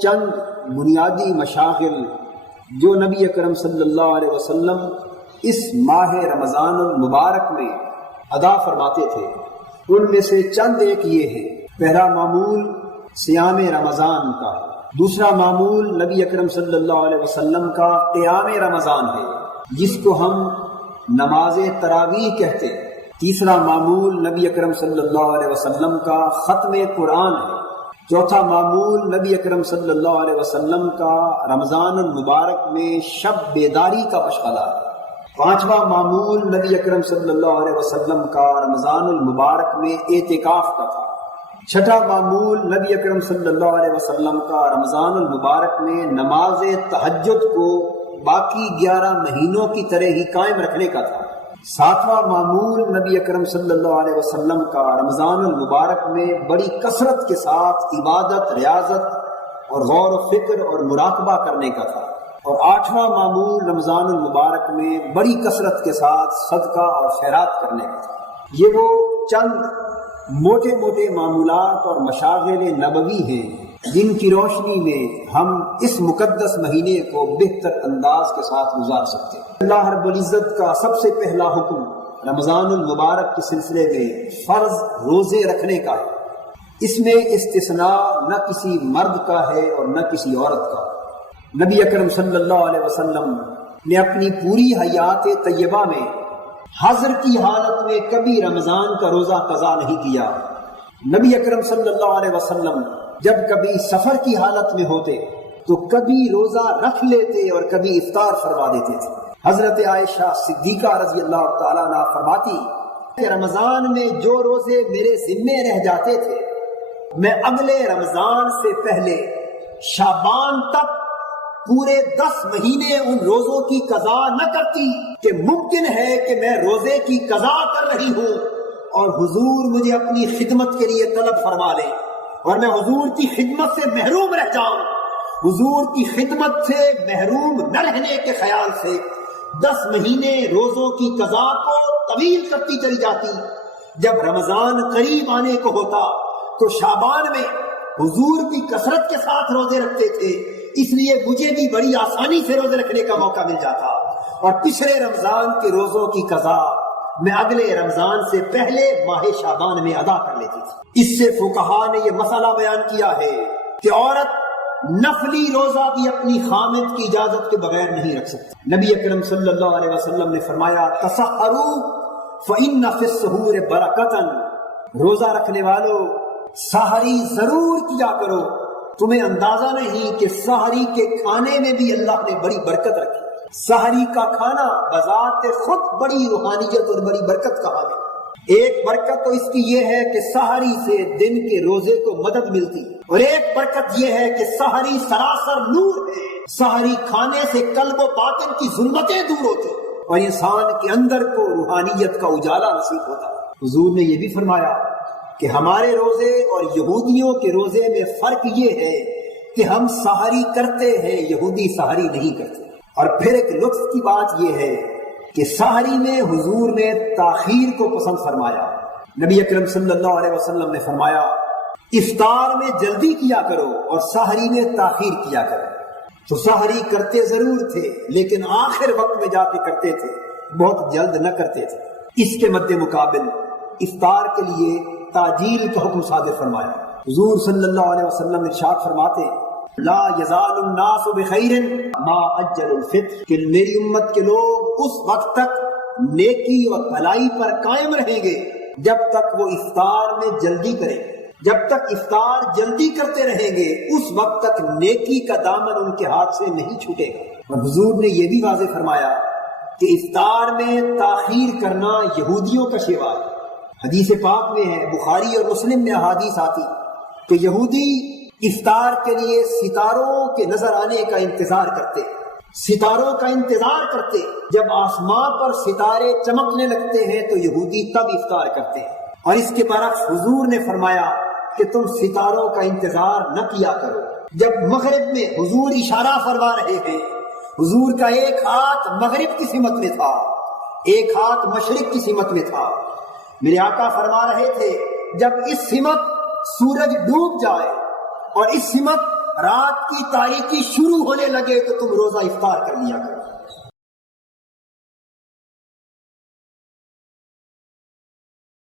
چند بنیادی مشاغل جو نبی اکرم صلی اللہ علیہ وسلم اس ماہ رمضان المبارک میں ادا فرماتے تھے، ان میں سے چند ایک یہ ہے۔ پہلا معمول صیام رمضان کا ہے، دوسرا معمول نبی اکرم صلی اللہ علیہ وسلم کا قیام رمضان ہے جس کو ہم نماز تراویح کہتے ہیں، تیسرا معمول نبی اکرم صلی اللہ علیہ وسلم کا ختم قرآن ہے، چوتھا معمول نبی اکرم صلی اللہ علیہ وسلم کا رمضان المبارک میں شب بیداری کا مشغلہ ہے، پانچواں معمول نبی اکرم صلی اللہ علیہ وسلم کا رمضان المبارک میں اعتکاف کا تھا، چھٹا معمول نبی اکرم صلی اللہ علیہ وسلم کا رمضان المبارک میں نماز تہجد کو باقی 11 مہینوں کی طرح ہی قائم رکھنے کا تھا، ساتواں معمول نبی اکرم صلی اللہ علیہ وسلم کا رمضان المبارک میں بڑی کثرت کے ساتھ عبادت، ریاضت اور غور و فکر اور مراقبہ کرنے کا تھا، اور آٹھواں معمول رمضان المبارک میں بڑی کثرت کے ساتھ صدقہ اور خیرات کرنے کا تھا۔ یہ وہ چند موٹے موٹے معمولات اور مشاغل نبوی ہیں جن کی روشنی میں ہم اس مقدس مہینے کو بہتر انداز کے ساتھ گزار سکتے ہیں۔ اللہ رب العزت کا سب سے پہلا حکم رمضان المبارک کے سلسلے میں فرض روزے رکھنے کا ہے، اس میں استثناء نہ کسی مرد کا ہے اور نہ کسی عورت کا۔ نبی اکرم صلی اللہ علیہ وسلم نے اپنی پوری حیات طیبہ میں حضر کی حالت میں کبھی رمضان کا روزہ قضا نہیں کیا۔ نبی اکرم صلی اللہ علیہ وسلم جب کبھی سفر کی حالت میں ہوتے تو کبھی روزہ رکھ لیتے اور کبھی افطار فرما دیتے تھے۔ حضرت عائشہ صدیقہ رضی اللہ تعالیٰ عنہ فرماتی کہ رمضان میں جو روزے میرے ذمے رہ جاتے تھے میں اگلے رمضان سے پہلے شعبان تک پورے 10 مہینے ان روزوں کی قضا نہ کرتی کہ ممکن ہے کہ میں روزے کی قضا کر رہی ہوں اور حضور مجھے اپنی خدمت کے لیے طلب فرما لے اور میں حضور کی خدمت سے محروم رہ جاؤں۔ حضور کی خدمت سے محروم نہ رہنے کے خیال سے 10 مہینے روزوں کی قضا کو طویل کرتی چلی جاتی۔ جب رمضان قریب آنے کو ہوتا تو شعبان میں حضور کی کثرت کے ساتھ روزے رکھتے تھے، اس لیے مجھے بھی بڑی آسانی سے روزے رکھنے کا موقع مل جاتا اور پچھلے رمضان کے روزوں کی قضا میں اگلے رمضان سے پہلے ماہ شعبان میں ادا کر لیتی تھی۔ اس سے فقہا نے یہ مسئلہ بیان کیا ہے کہ عورت نفلی روزہ بھی اپنی خامد کی اجازت کے بغیر نہیں رکھ سکتی۔ نبی اکرم صلی اللہ علیہ وسلم نے فرمایا تسحروا فإن فی السحور برکۃ، روزہ رکھنے والو سحری ضرور کیا کرو، تمہیں اندازہ نہیں کہ سحری کے کھانے میں بھی اللہ نے بڑی برکت رکھی۔ سحری کا کھانا بذات خود بڑی روحانیت اور بڑی برکت کا حامل۔ ایک برکت تو اس کی یہ ہے کہ سحری سے دن کے روزے کو مدد ملتی، اور ایک برکت یہ ہے کہ سحری سراسر نور ہے، سحری کھانے سے قلب و باطن کی ظلمتیں دور ہوتی اور انسان کے اندر کو روحانیت کا اجالا نصیب ہوتا۔ حضور نے یہ بھی فرمایا کہ ہمارے روزے اور یہودیوں کے روزے میں فرق یہ ہے کہ ہم سحری کرتے ہیں، یہودی سحری نہیں کرتے۔ اور پھر ایک لطف کی بات یہ ہے کہ سحری میں حضور نے تاخیر کو پسند فرمایا۔ نبی اکرم صلی اللہ علیہ وسلم نے فرمایا افطار میں جلدی کیا کرو اور سحری میں تاخیر کیا کرو۔ تو سحری کرتے ضرور تھے لیکن آخر وقت میں جا کے کرتے تھے، بہت جلد نہ کرتے تھے۔ اس کے مد مقابل افطار کے لیے تاجیل کا حکم صادر فرمایا۔ حضور صلی اللہ علیہ وسلم ارشاد فرماتے لا یزال الناس بخیر ما اجل الفطر، کہ میری امت کے لوگ اس وقت تک نیکی اور بھلائی پر قائم رہیں گے جب تک وہ افطار میں جلدی کریں گے۔ جب تک افطار جلدی کرتے رہیں گے اس وقت تک نیکی کا دامن ان کے ہاتھ سے نہیں چھوٹے گا۔ اور حضور نے یہ بھی واضح فرمایا کہ افطار میں تاخیر کرنا یہودیوں کا شیوا ہے۔ حدیث پاک میں ہے، بخاری اور مسلم میں احادیث آتی کہ یہودی افطار کے لیے ستاروں کے نظر آنے کا انتظار کرتے، ستاروں کا انتظار کرتے۔ جب آسمان پر ستارے چمکنے لگتے ہیں تو یہودی تب افطار کرتے ہیں، اور اس کے برعکس حضور نے فرمایا کہ تم ستاروں کا انتظار نہ کیا کرو۔ جب مغرب میں حضور اشارہ فرما رہے ہیں، حضور کا ایک ہاتھ مغرب کی سمت میں تھا، ایک ہاتھ مشرق کی سمت میں تھا۔ میرے آقا فرما رہے تھے جب اس سمت سورج ڈوب جائے اور اس سمت رات کی تاریکی شروع ہونے لگے تو تم روزہ افطار کر لیا کرو.